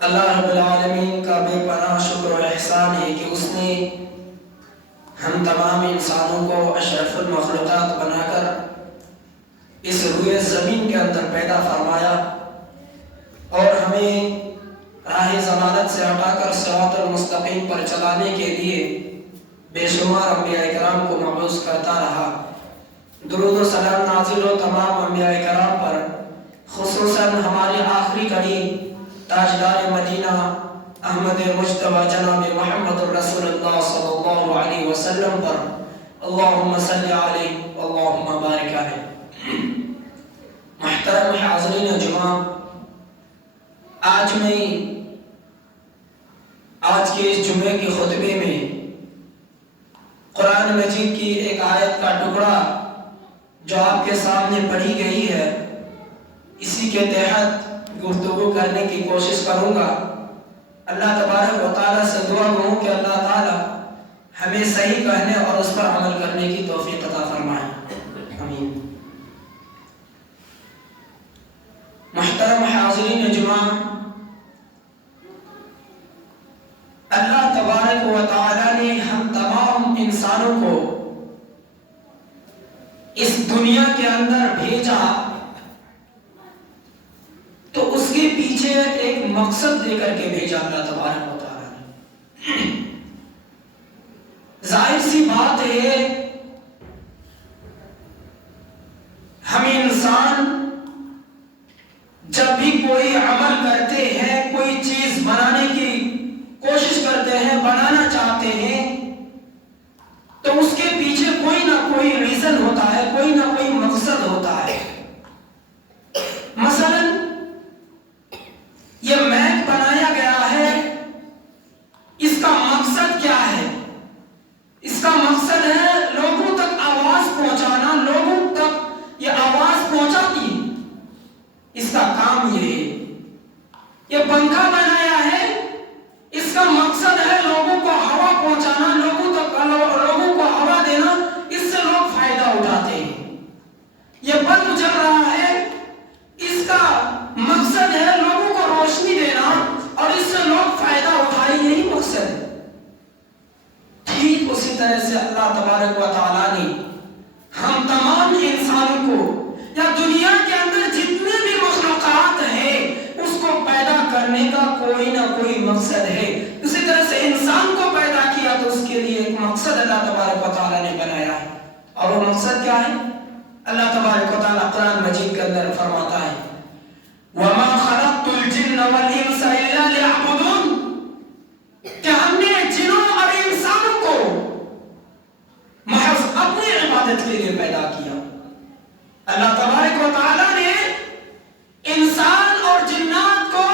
اللہ رب العالمین کا بے پناہ شکر و احسان ہے کہ اس نے ہم تمام انسانوں کو اشرف المخلوقات بنا کر اس روئے زمین کے اندر پیدا فرمایا اور ہمیں راہ ضلالت سے ہٹا کر صراط المستقیم پر چلانے کے لیے بے شمار انبیاء کرام کو مبعوث کرتا رہا۔ درود و سلام نازل ہو تمام انبیاء کرام پر، خصوصاً ہماری آخری کڑی تاجدار مدینہ احمد مجتبی جناب محمد رسول اللہ صلی اللہ علیہ وسلم پر، اللہم صلی علیہ اللہم بارک علیہ۔ محترم حاضرین جمعہ، آج کے اس جمعے کے خطبے میں قرآن مجید کی ایک آیت کا ٹکڑا جو آپ کے سامنے پڑھی گئی ہے، اسی کے تحت گفتگو کرنے کی کوشش کروں گا۔ اللہ تبارک و تعالیٰ سے دعا کروں کہ اللہ تعالیٰ ہمیں صحیح کہنے اور اس پر عمل کرنے کی توفیق عطا فرمائے، آمین۔ محترم حاضرین جمعہ، اللہ تبارک و تعالیٰ نے ہم تمام انسانوں کو اس دنیا کے اندر بھیجا تو اس کے پیچھے ایک مقصد دے کر کے بھیجا اللہ تبارک و تعالیٰ نے۔ ظاہر سی بات ہے، ہم انسان جب بھی کوئی عمل کرتے ہیں، کوئی چیز بنانے کی کوشش کرتے ہیں، بنانا چاہتے ہیں، تو اس کے پیچھے کوئی نہ کوئی ریزن ہوتا ہے، کوئی نہ کوئی مقصد ہوتا ہے۔ مثلا یہ میک بنایا گیا ہے، اس کا مقصد کیا ہے؟ اس کا مقصد ہے لوگوں تک آواز پہنچانا، لوگوں تک یہ آواز پہنچاتی ہے، اس کا کام یہ ہے۔ یہ پنکھا بنایا ہے، اس کا مقصد ہے لوگوں کو ہوا پہنچانا، لوگوں کو ہوا دینا، اس سے لوگ فائدہ اٹھاتے ہیں۔ یہ بلب جل رہا ہے، اس کا مقصد ہے لوگوں کو روشنی دینا اور اس سے لوگ فائدہ اٹھائیں، یہی مقصد ہے۔ ٹھیک اسی طرح سے اللہ تبارک و تعالیٰ نے ہم تمام انسانوں کو یا دنیا کے اندر جتنے بھی مخلوقات ہیں اس کو پیدا کرنے کا کوئی نہ کوئی مقصد ہے۔ اسی طرح سے انسان کو پیدا کیا تو اس کے لیے ایک مقصد اللہ تبارک و تعالیٰ نے بنایا ہے، اور وہ مقصد کیا ہے؟ اللہ تبارک و تعالیٰ قرآن مجید کے اندر فرماتا ہے وَمَا خَلَقْتُ الْجِنَّ وَالْإِنسَ إِلَّا لِيَعْبُدُونَ، کہ ہم نے جنوں اور انسانوں کو محض اپنی عبادت کے لیے پیدا کیا۔ اللہ تبارک و تعالیٰ نے انسان اور جنات کو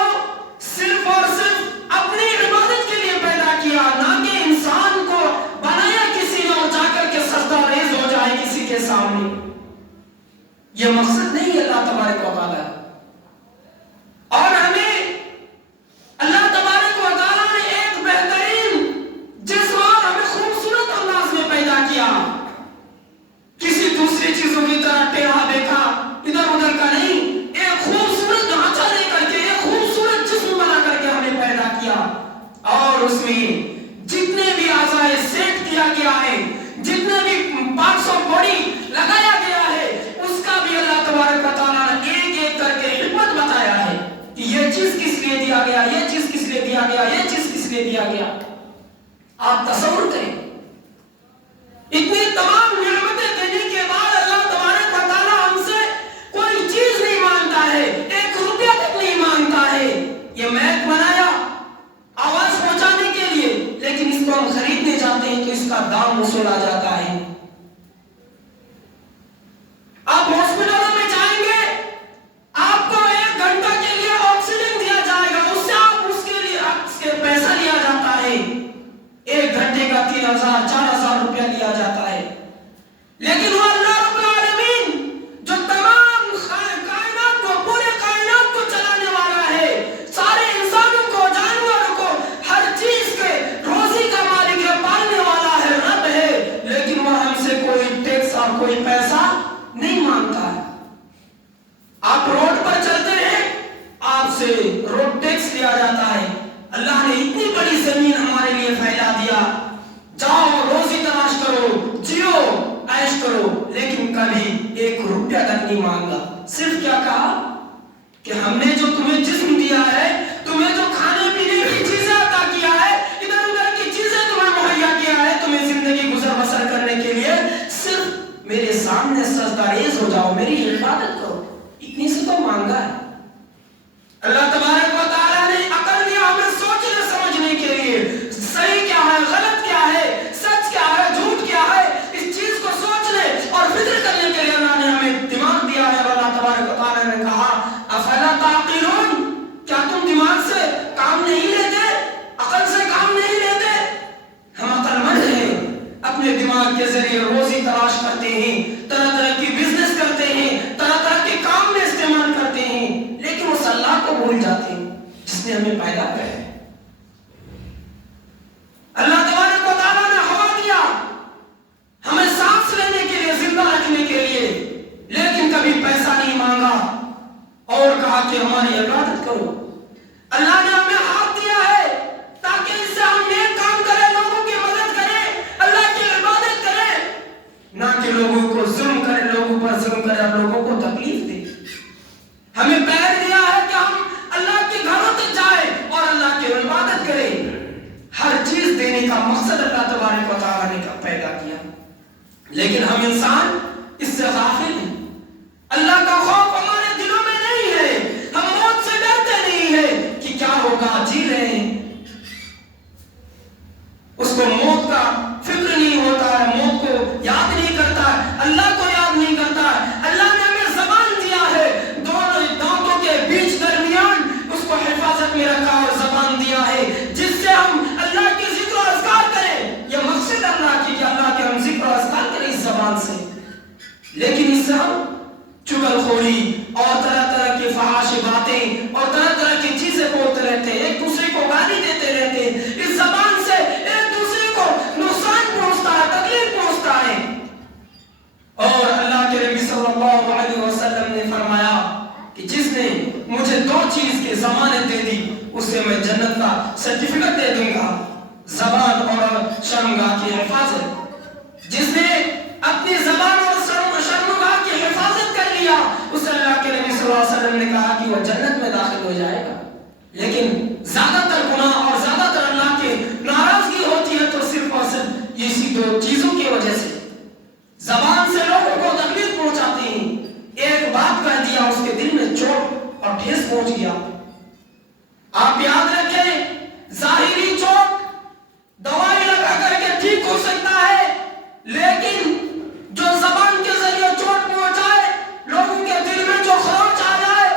صرف اور صرف اپنی عبادت کے لیے پیدا کیا، نہ کہ انسان کو بنایا کسی نے اور جا کر کے سجدہ ریز ہو جائے کسی کے سامنے۔ یہ مقصد نہیں ہے اللہ تبارک و تعالیٰ۔ اور ہمیں اللہ تبارک و تعالیٰ نے ایک بہترین جسم اور ہمیں خوبصورت انداز میں پیدا کیا، کسی دوسری چیزوں کی طرح ٹیڑھا دیکھا ادھر ادھر کا نہیں، ایک خوبصورت ڈھانچہ دے کر کے ایک خوبصورت جسم بنا کر کے ہمیں پیدا کیا، اور اس میں جتنے بھی اعضاء سیٹ کیا گیا ہے، جتنے بھی پارٹس آف باڈی لگایا گیا ہے، اس کا بھی اللہ تبارک و تعالیٰ نے ایک ایک کر کے حکمت بتایا ہے کہ یہ چیز کس لیے دیا گیا، یہ چیز کس لیے دیا گیا، یہ چیز کس لیے دیا گیا۔ آپ تصور کریں، اتنی تمام نعمتیں دینے کے بعد اللہ تبارک و تعالیٰ ہم سے کوئی چیز نہیں مانگتا ہے، ایک روپیہ تک نہیں مانگتا ہے۔ یہ میک بنایا آواز پہنچانے کے لیے، لیکن اس کو ہم خریدنے جاتے ہیں تو اس کا دام وصولا جاتا ہے۔ آپ ہاسپٹلوں میں جائیں گے، آپ کو 1 گھنٹہ کے لیے آکسیجن دیا جائے گا، اس سے آپ اس کے لیے آپ سے پیسہ لیا جاتا ہے، 1 گھنٹے کا 3000 4000 روپیہ لیا جاتا ہے۔ لیکن وہ اللہ رب العالمین جو تمام کائنات کو، پورے کائنات کو چلانے والا ہے، سارے انسانوں کو، جانوروں کو، ہر چیز کے روزی کا مالک ہے، پالنے والا ہے، رب ہے، لیکن وہ ہم سے کوئی ٹیکس اور کوئی پیسہ نہیں مانگتا ہے۔ آپ روڈ پر چلتے ہیں، آپ سے روڈ ٹیکس لیا جاتا ہے، ہمارے لیے پھیلا دیا، جاؤ روزی تلاش کرو، جیو عیش کرو، لیکن کبھی 1 روپیہ تک نہیں مانگا۔ صرف کیا کہا کہ ہم نے جو تمہیں جسم دیا ہے، تمہیں جو کھانے پینے کی چیزیں عطا کیا ہے، ادھر ادھر کی چیزیں تمہیں مہیا کیا ہے تمہیں زندگی گزر بسر کرنے کے لیے، صرف میرے سامنے سجدہ ریز ہو جاؤ، میری عبادت کرو، اتنی سے تو مانگا ہے۔ اللہ تبارک و تعالیٰ نے عقل دیا ہمیں سوچنے سمجھنے کے لیے، صحیح کیا ہے، غلط کیا ہے، سچ کیا ہے، جھوٹ کیا ہے، اس چیز کو سوچنے اور فکر کرنے کے لیے اللہ نے ہمیں دماغ دیا ہے۔ اور اللہ تبارک و تعالیٰ نے کہا افلا تعقلون، کیا تم دماغ سے کام نہیں لیتے، عقل سے کام نہیں لیتے؟ ہم عقل مند ہیں، اپنے دماغ کے ذریعے روزی تلاش کرتے ہیں، طرح طرح کی بزنس کرتے ہیں، طرح طرح کے کام میں استعمال کرتے ہیں، لیکن اس اللہ کو بھول جاتے ہیں جس نے ہمیں پیدا کیا ہے۔ اللہ تبارک و تعالیٰ نے ہوا دیا ہمیں سانس لینے کے لیے، زندہ رکھنے کے لیے، لیکن کبھی پیسہ نہیں مانگا اور کہا کہ ہماری عبادت کرو۔ اللہ نے ہمیں ہاتھ دیا ہے تاکہ اس سے ہم نیک کام کریں، لوگوں کی مدد کریں، اللہ کی عبادت کریں، نہ کہ لوگوں کو ظلم کریں، لوگوں پر ظلم کریں اور لوگوں کو تکلیف دیں۔ ہمیں پیر دیا ہے کہ ہم اللہ کے گھروں تک جائیں اور اللہ کی عبادت کریں۔ ہر چیز دینے کا مقصد اللہ تبارک و تعالیٰ نے پیدا کیا، لیکن ہم انسان اس سے غافل ہیں۔ اللہ کا خوف ہمارے دلوں میں نہیں ہے، ہم موت سے ڈرتے نہیں ہیں کہ کیا ہوگا، جی رہے ہیں، اس کو موت کا فکر نہیں ہوتا ہے، موت کو یاد نہیں کرتا ہے، اللہ کو یاد نہیں کرتا ہے۔ اللہ نے ہمیں زبان دیا ہے، دونوں دانتوں کے بیچ درمیان اس کو حفاظت میں رکھا اور زبان دیا ہے جس سے ہم اللہ کی ذکر و اذکار کریں۔ یہ مقصد اللہ کی کہ اللہ کے ہم ذکر و اذکار کریں اس زبان سے، لیکن اس سے ہم چغل خوری اور طرح طرح کی فحاشی باتیں اور طرح طرح کی چیزیں بولتے رہتے ہیں، ایک دوسرے کو گالی دیتے رہتے ہیں، اس زبان سے ایک دوسرے کو نقصان پہنچتا ہے، تکلیف پہنچتا ہے۔ اور اللہ کے نبی صلی اللہ علیہ وسلم نے فرمایا کہ جس نے مجھے 2 چیز کی ضمانت دے دی اسے میں جنت کا سرٹیفکیٹ دے دوں گا، زبان اور شرمگاہ کی حفاظت۔ جس نے اپنی زبان اور شرمگاہ کی حفاظت کر لیا اسے اللہ کے نبی صلی اللہ علیہ وسلم نے کہا کہ وہ جنت میں داخل ہو جائے گا۔ لیکن زیادہ تر گناہ اور زیادہ تر اللہ کی ناراضگی ہوتی ہے تو صرف اور صرف اسی 2 چیزوں کی وجہ سے، زبان سے لوگوں کو تکلیف پہنچاتی ہیں، ایک بات کہہ دیا اس کے دل میں چوٹ اور ٹھیس پہنچ گیا۔ آپ یاد رکھیں، ظاہری چوٹ دوائی لگا کر کے ٹھیک ہو سکتا ہے، لیکن جو زبان کے ذریعے چوٹ پہنچائے، لوگوں کے دل میں جو خروچ آ جائے،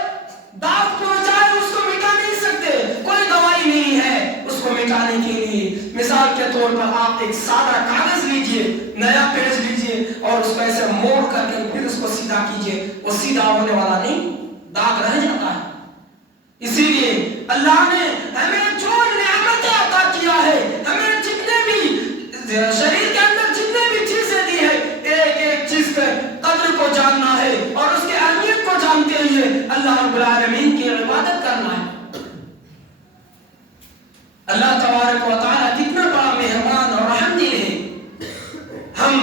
داغ پہنچائے، اس کو مٹا نہیں سکتے، کوئی دوائی نہیں ہے اس کو مٹانے کے لیے۔ مثال کے طور پر آپ ایک سادہ کاغذ لیجئے، نیا پیج لیجئے اور اس کو ایسے موڑ کر کے پھر اس کو سیدھا کیجئے، وہ سیدھا ہونے والا نہیں، داغ رہ جاتا ہے۔ اسی لیے اللہ نے ہمیں جو نعمتیں عطا کیا ہے، ہمیں جتنے بھی شریر کے اندر جتنے بھی چیزیں دی ہے، ایک ایک چیز کے قدر کو جاننا ہے اور اس کے اہمیت کو جانتے ہوئے اللہ رب العالمین کی عبادت کرنا ہے۔ اللہ تبارک و تعالیٰ کتنا بڑا مہربان اور رحم دل ہے۔ ہم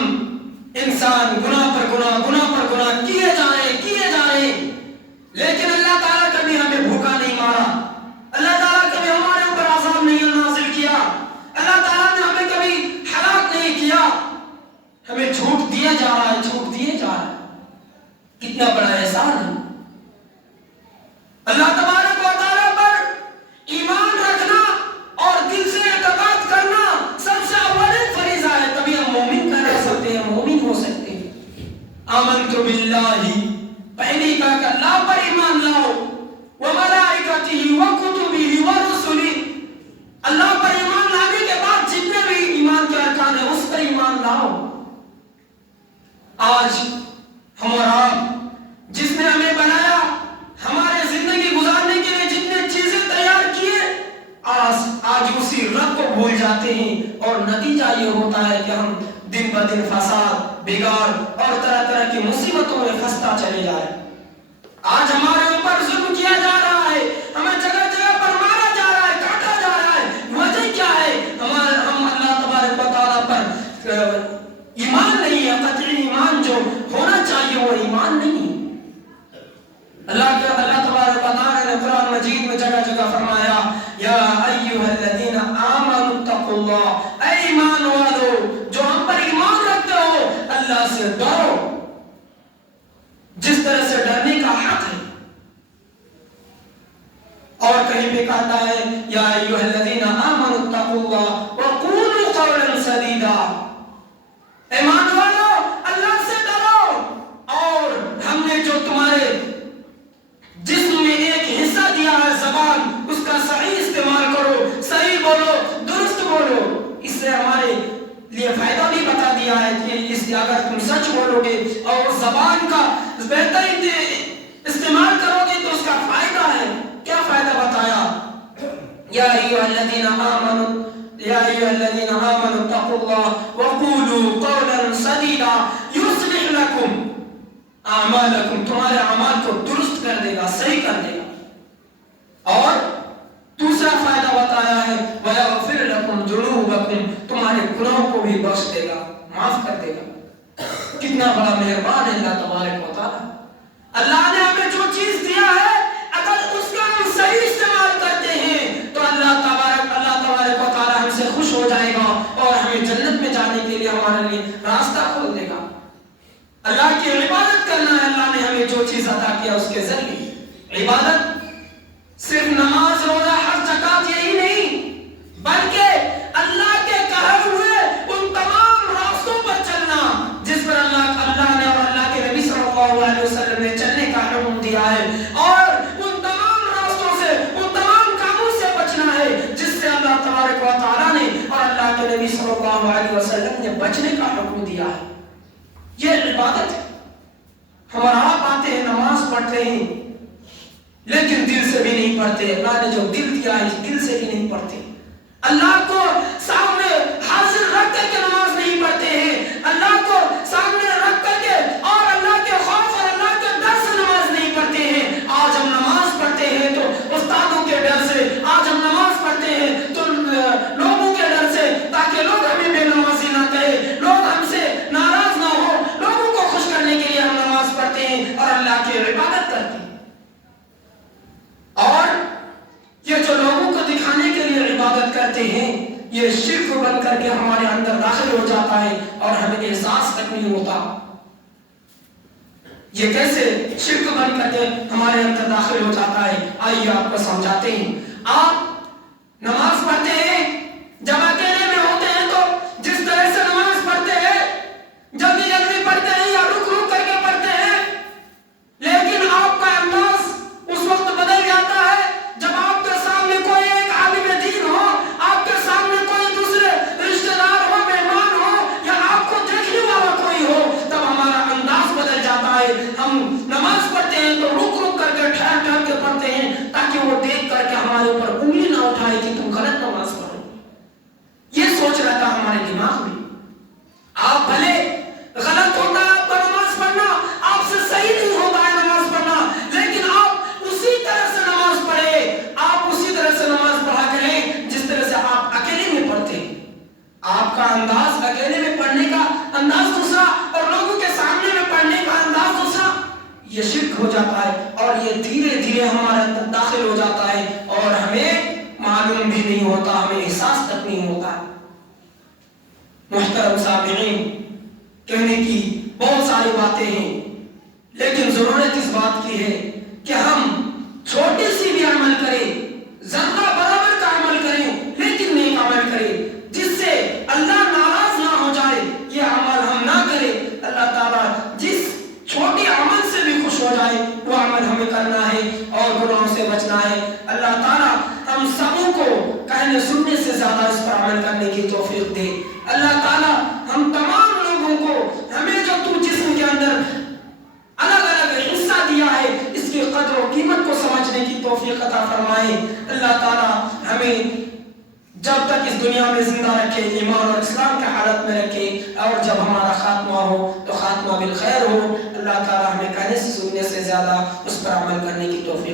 انسان گناہ پر گناہ کیے جا رہے ہیں، لیکن اللہ تعالیٰ کبھی ہمیں بھوکا نہیں مارا، اللہ تعالیٰ کبھی ہمارے اوپر عذاب نہیں نازل کیا، اللہ تعالیٰ نے ہمیں کبھی ہلاک نہیں کیا، ہمیں چھوٹ دیا جا رہا ہے، کتنا بڑا احسان ہے۔ اللہ تبارک و تعالیٰ پر ایمان رکھنا اور دل سے اعتقاد کرنا سب سے اولین فریضہ ہے، تبھی ہم مومن کہلا سکتے ہیں، مومن ہو سکتے ہیں۔ آمنت باللہ، پہلی کہا کہ اللہ پر ایمان لاؤ، وملائکتہ وکتبہ ورسلہ، اللہ پر ایمان لانے کے بعد جتنے بھی ایمان کے ارکان ہیں اس پر ایمان لاؤ۔ آج ہم اور آپ جس نے ہمیں بنایا، ہمارے زندگی گزارنے کے لیے جتنے چیزیں تیار کیے، آج اسی رب کو بھول جاتے ہیں اور نتیجہ یہ ہوتا ہے کہ ہم دن بدن فساد، بگاڑ اور طرح طرح کی مصیبتوں میں پھنستا چلے جائے۔ آج ہمارے اوپر ظلم کیا جا رہا ہے، ہمیں جگہ جگہ پر مارا جا رہا ہے، کاٹا جا رہا ہے، وجہ کیا ہے؟ ہمارے جگہ فرمایا یا ایھا الذین آمنوا اتقوا اللہ، اے ایمان والو جو ہم پر ایمان رکھتے ہو اللہ سے ڈرو جس طرح سے ڈرنے کا حق ہے۔ اور کہیں پہ کہتا ہے یا ایھا الذین آمنوا اتقوا اللہ وقولوا قولا سدیدا، ایمان والو اللہ سے ڈرو اور ہم نے جو تمہارے جسم میں ایک حصہ دیا ہے زبان، اس کا صحیح استعمال کرو، صحیح بولو، درست بولو۔ اس سے ہمارے لیے فائدہ بھی بتا دیا ہے کہ اس اگر تم سچ بولو گے اور زبان کا بہترین استعمال کرو گے تو اس کا فائدہ ہے۔ کیا فائدہ بتایا؟ یا ایھا الذین آمنوا اتقوا اللہ وقولوا قولا سدیدا یصلح لکم اعمالکم، تمہارے اعمال کو درست کر دے گا، صحیح کر دے گا۔ اور دوسرا فائدہ بتایا ہے ویغفر لکم ذنوبکم، تمہارے گناہوں کو بھی بخش دے گا، معاف کر دے گا۔ کتنا بڑا مہربان ہے اللہ تبارک و تعالی۔ اللہ نے ہمیں جو چیز دیا ہے اگر اس کا ہم صحیح استعمال کرتے ہیں تو اللہ تبارک و تعالی ہم سے خوش ہو جائے گا اور ہمیں جنت میں جانے کے لیے ہمارے لیے راستہ کھول دے گا۔ اللہ کی عبادت کرنا ہے، اللہ نے ہمیں جو چیز عطا کیا اس کے ذریعے۔ عبادت صرف نماز، روزہ، حج، زکات یہی نہیں بلکہ اللہ کے کہے ہوئے ان تمام راستوں پر چلنا جس پر اللہ نے اور اللہ کے نبی صلی اللہ علیہ وسلم نے چلنے کا حکم دیا ہے، اور ان تمام راستوں سے، ان تمام کاموں سے بچنا ہے جس سے اللہ تبارک و تعالیٰ نے اور اللہ کے نبی صلی اللہ علیہ وسلم نے بچنے کا حکم دیا ہے۔ یہ عبادت ہے۔ ہمارا آپ آتے ہیں، نماز پڑھتے ہیں لیکن دل سے بھی نہیں پڑھتے۔ اللہ نے جو دل دیا ہے دل سے بھی نہیں پڑھتے۔ اللہ کو سامنے حاضر رکھ کر کے نماز نہیں پڑھتے ہیں، اللہ کو سامنے رکھ کر کے اور اللہ کے خوف اور اللہ کے ڈر سے نماز نہیں پڑھتے ہیں۔ آج ہم نماز پڑھتے ہیں تو استادوں کے ڈر سے، آج ہم نماز پڑھتے ہیں تو لوگوں کے ڈر سے، تاکہ لوگ ہمیں بے نمازی نہ کہیں، لوگ ہم سے ناراض نہ ہو، لوگوں کو خوش کرنے کے لیے ہم نماز پڑھتے ہیں اور اللہ کی عبادت کرتے ہیں۔ اور یہ جو لوگوں کو دکھانے کے لیے عبادت کرتے ہیں یہ شرک بن کر کے ہمارے اندر داخل ہو جاتا ہے اور ہمیں احساس تک نہیں ہوتا۔ یہ کیسے شرک بن کر کے ہمارے اندر داخل ہو جاتا ہے؟ آئیے آپ کو سمجھاتے ہیں۔ آپ نماز پڑھتے ہیں، جب اکیلے میں ہوتے ہیں تو جس طرح سے نماز پڑھتے ہیں جلدی جلدی پڑھتے ہیں یا رک رک کر کے پڑھتے ہیں، لیکن آپ کا انداز اس وقت بدل جاتا ہے جب آپ کے سامنے کوئی ایک عالم دین ہو، آپ کے سامنے کوئی دوسرے رشتہ دار ہو، مہمان ہو یا آپ کو دیکھنے والا کوئی ہو، تب ہمارا انداز بدل جاتا ہے۔ ہم نماز پڑھتے ہیں تو رک رک کر کے ٹھہر ٹھہر کے پڑھتے ہیں تاکہ وہ دیکھ کر کے ہمارے اوپر انگلی نہ اٹھائے کہ تم غلط نماز پڑھو۔ یہ سوچ رہتا ہمارے دماغ میں۔ آپ بھلے غلط ہوتا ہے آپ کا نماز پڑھنا، آپ سے صحیح نہیں ہوتا ہے نماز پڑھنا، لیکن آپ اسی طرح سے نماز پڑھے، آپ اسی طرح سے نماز پڑھا کریں جس طرح سے آپ اکیلے میں پڑھتے ہیں۔ آپ کا انداز اکیلے میں پڑھنے کا انداز دوسرا اور لوگوں کے سامنے میں پڑھنے کا انداز دوسرا، یہ شرک ہو جاتا ہے اور یہ دھیرے دھیرے ہمارے اندر داخل ہو جاتا ہے اور ہمیں معلوم بھی نہیں ہوتا، ہمیں احساس تک نہیں ہوتا ہے۔ محترم سامعین، کہنے کی بہت ساری باتیں ہیں لیکن ضرورت اس بات کی ہے کہ ہم چھوٹی سی بھی عمل کریں، ذرہ برابر کا عمل کریں لیکن نیک عمل کریں جس سے اللہ ناراض نہ ہو جائے۔ یہ عمل ہم نہ کریں، اللہ تعالیٰ جس چھوٹے عمل سے بھی خوش ہو جائے وہ عمل ہمیں کرنا ہے اور گناہوں سے بچنا ہے۔ اللہ تعالیٰ ہم سبوں کو کہنے سننے سے زیادہ اس پر عمل کرنے کی توفیق دے۔ اللہ تعالیٰ ہم تمام لوگوں کو ہمیں جو تو جسم کے اندر الگ الگ حصہ دیا ہے اس کی قدر و قیمت کو سمجھنے کی توفیق عطا فرمائے۔ اللہ تعالیٰ ہمیں جب تک اس دنیا میں زندہ رکھے، ایمان اور اسلام کے حالت میں رکھے، اور جب ہمارا خاتمہ ہو تو خاتمہ بالخیر ہو۔ اللہ تعالیٰ ہمیں کہنے سے سننے سے زیادہ اس پر عمل کرنے کی توفیق